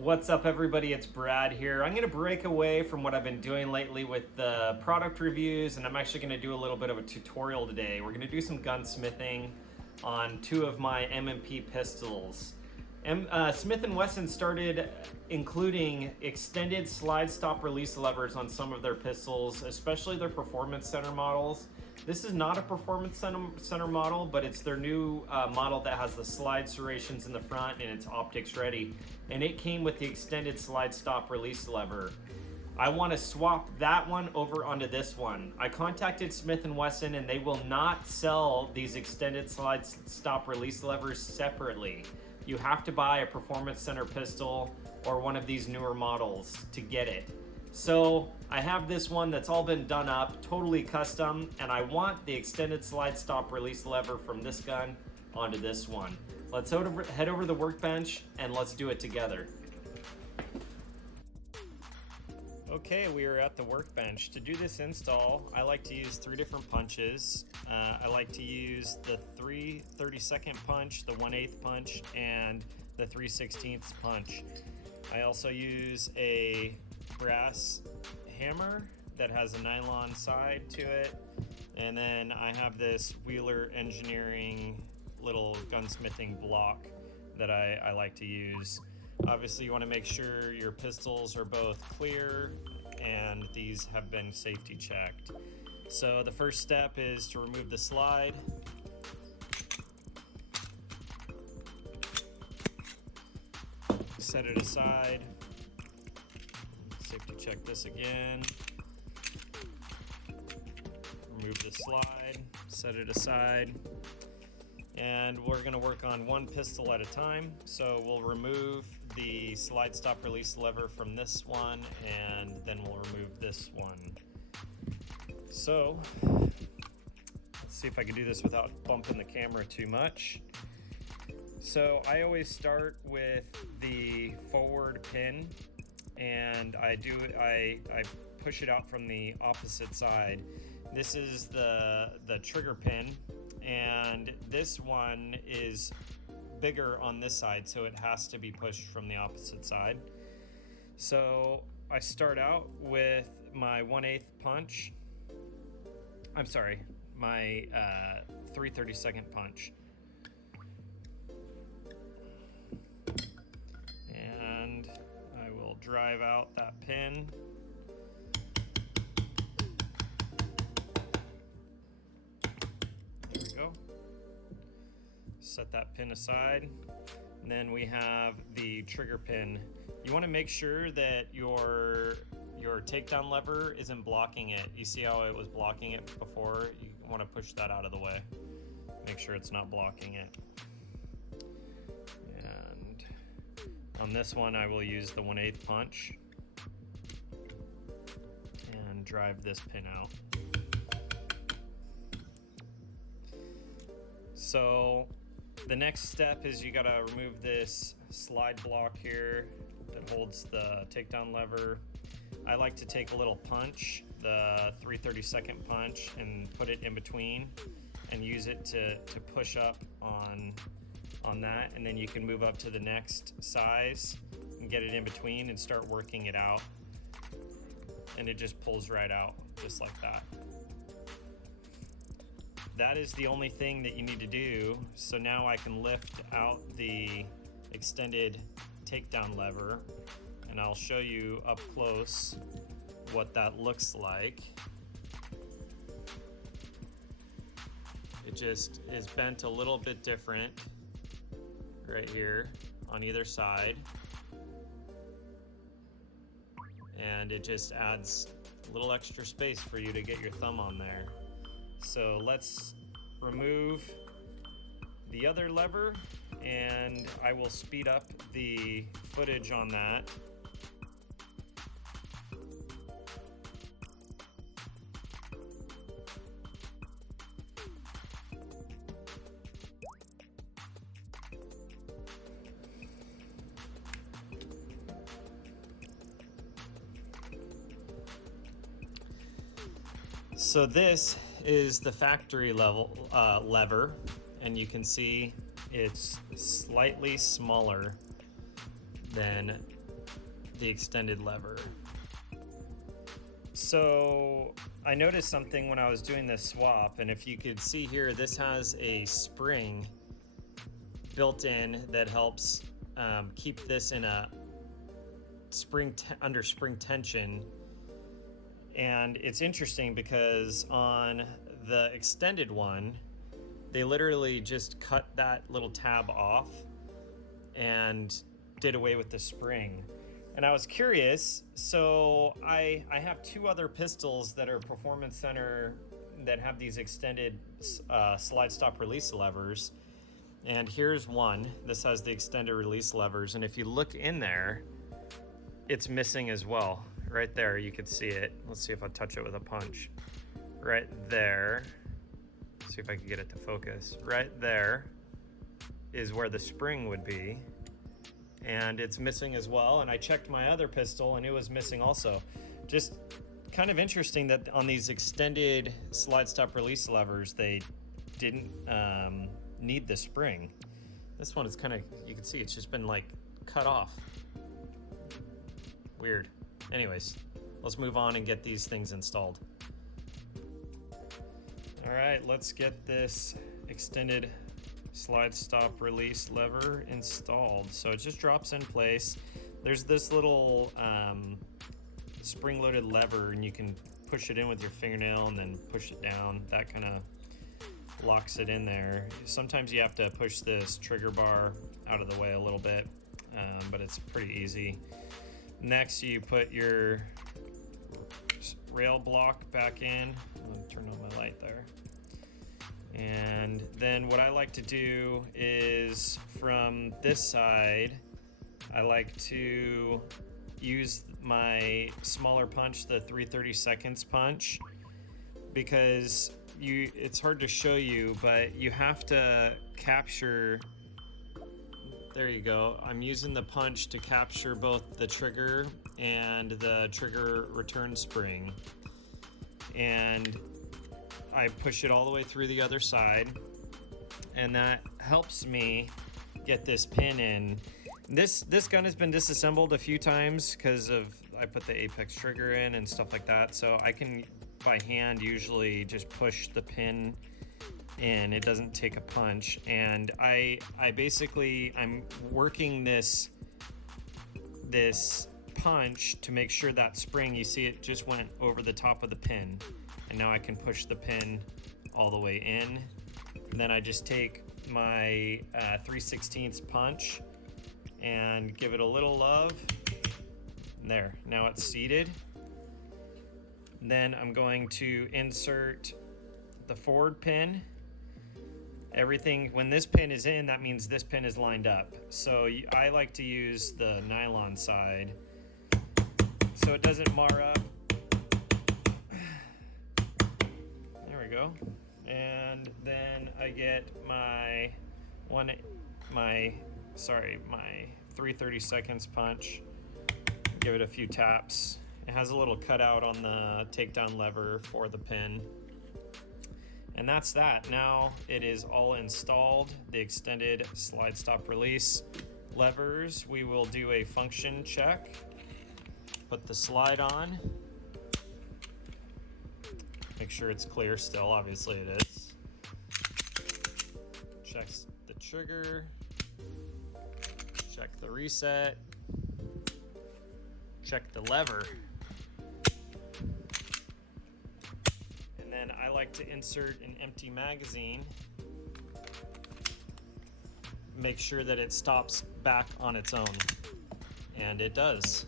What's up, everybody? It's Brad here. I'm going to break away from what I've been doing lately with the product reviews, and I'm actually going to do a little bit of a tutorial today. We're going to do some gunsmithing on two of my M&P pistols. Smith and Wesson started including extended slide stop release levers on some of their pistols, especially their performance center models. This is not a performance center model, but it's their new model that has the slide serrations in the front and it's optics ready. And it came with the extended slide stop release lever. I want to swap that one over onto this one. I contacted Smith and Wesson and they will not sell these extended slide stop release levers separately. You have to buy a performance center pistol or one of these newer models to get it. So I have this one that's all been done up, totally custom, and I want the extended slide stop release lever from this gun onto this one. Let's head over to the workbench and let's do it together. Okay, we are at the workbench. To do this install, I like to use 3 different punches. I like to use the 3 32nd punch, the 1/8 punch, and the 3/16 punch. I also use a brass hammer that has a nylon side to it, and then I have this Wheeler Engineering little gunsmithing block that I like to use. Obviously you want to make sure your pistols are both clear and these have been safety checked. So the first step is to remove the slide. Set it aside. Safety check this again. Remove the slide, set it aside. And we're gonna work on one pistol at a time. So we'll remove the slide stop release lever from this one, and then we'll remove this one. So let's see if I can do this without bumping the camera too much. So I always start with the forward pin, and I push it out from the opposite side. This is the trigger pin, and this one is bigger on this side, so it has to be pushed from the opposite side. So I start out with my 1/8 punch. I'm sorry, my 3 32nd punch. And I will drive out that pin. There we go. Set that pin aside. And then we have the trigger pin. You want to make sure that your takedown lever isn't blocking it. You see how it was blocking it before? You want to push that out of the way. Make sure it's not blocking it. And on this one, I will use the 1/8 punch and drive this pin out. So the next step is you gotta remove this slide block here that holds the takedown lever. I like to take a little punch, the 3 32nd punch, and put it in between and use it to push up on that, and then you can move up to the next size and get it in between and start working it out, and it just pulls right out just like that. That is the only thing that you need to do. So now I can lift out the extended takedown lever, and I'll show you up close what that looks like. It just is bent a little bit different right here on either side, and it just adds a little extra space for you to get your thumb on there. So let's remove the other lever, and I will speed up the footage on that. So this is the factory level lever, and you can see it's slightly smaller than the extended lever. So I noticed something when I was doing this swap, and if you could see here, this has a spring built in that helps keep this in a under spring tension. And it's interesting because on the extended one, they literally just cut that little tab off and did away with the spring. And I was curious, so I have two other pistols that are Performance Center that have these extended slide stop release levers. And here's one. This has the extended release levers, and if you look in there, it's missing as well. Right there, you can see it. Let's see if I touch it with a punch. Right there. Let's see if I can get it to focus. Right there is where the spring would be. And it's missing as well. And I checked my other pistol and it was missing also. Just kind of interesting that on these extended slide stop release levers, they didn't need the spring. This one is kind of, you can see it's just been like cut off. Weird. Anyways, let's move on and get these things installed. All right, let's get this extended slide stop release lever installed. So it just drops in place. There's this little spring-loaded lever, and you can push it in with your fingernail and then push it down. That kind of locks it in there. Sometimes you have to push this trigger bar out of the way a little bit, but it's pretty easy. Next, you put your rail block back in. I'm gonna turn on my light there. And then what I like to do is from this side, I like to use my smaller punch, the 3/32 punch, because it's hard to show you, but you have to capture. There you go. I'm using the punch to capture both the trigger and the trigger return spring. And I push it all the way through the other side, and that helps me get this pin in. This gun has been disassembled a few times because I put the Apex trigger in and stuff like that, so I can by hand usually just push the pin in. It doesn't take a punch, and I'm working this punch to make sure that spring, you see it just went over the top of the pin, and now I can push the pin all the way in. And then I just take my 3/16 punch and give it a little love. And there, now it's seated. Then I'm going to insert the forward pin. Everything, when this pin is in, that means this pin is lined up. So I like to use the nylon side so it doesn't mar up. There we go. And then I get my 3/32 punch. Give it a few taps. It has a little cutout on the takedown lever for the pin. And that's that. Now it is all installed. The extended slide stop release levers. We will do a function check. Put the slide on. Make sure it's clear still, obviously it is. Check the trigger. Check the reset. Check the lever. And then I like to insert an empty magazine. Make sure that it stops back on its own. And it does.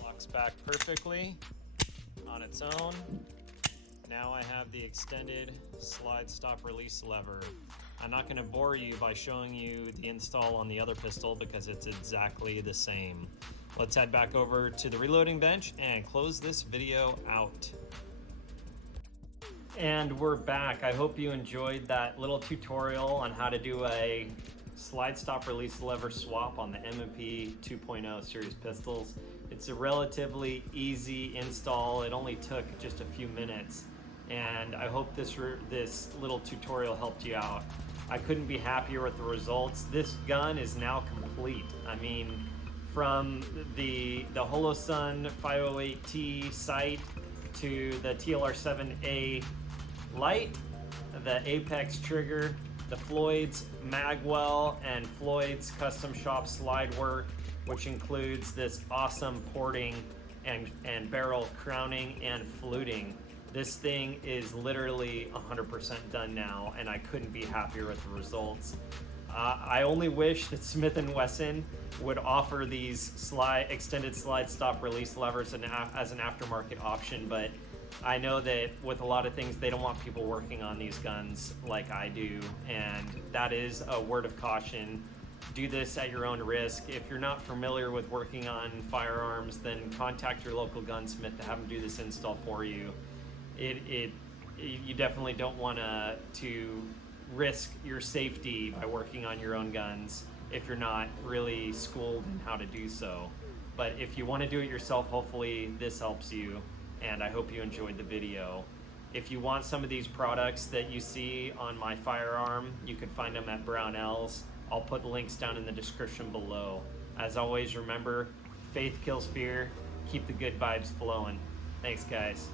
Locks back perfectly on its own. Now I have the extended slide stop release lever. I'm not going to bore you by showing you the install on the other pistol because it's exactly the same. Let's head back over to the reloading bench and close this video out. And we're back. I hope you enjoyed that little tutorial on how to do a slide stop release lever swap on the M&P 2.0 series pistols. It's a relatively easy install. It only took just a few minutes, and I hope this little tutorial helped you out. I couldn't be happier with the results. This gun is now complete. I mean, from the Holosun 508T sight to the TLR7A light, the Apex trigger, the Floyd's magwell, and Floyd's custom shop slide work, which includes this awesome porting and barrel crowning and fluting. This thing is literally 100% done now, and I couldn't be happier with the results. I only wish that Smith and Wesson would offer these extended slide stop release levers as an aftermarket option, but I know that with a lot of things, they don't want people working on these guns like I do, and that is a word of caution. Do this at your own risk. If you're not familiar with working on firearms, then contact your local gunsmith to have them do this install for you. You definitely don't want to risk your safety by working on your own guns if you're not really schooled in how to do so. But if you want to do it yourself, hopefully this helps you, and I hope you enjoyed the video. If you want some of these products that you see on my firearm, you can find them at Brownells. I'll put links down in the description below. As always, remember, faith kills fear. Keep the good vibes flowing. Thanks, guys.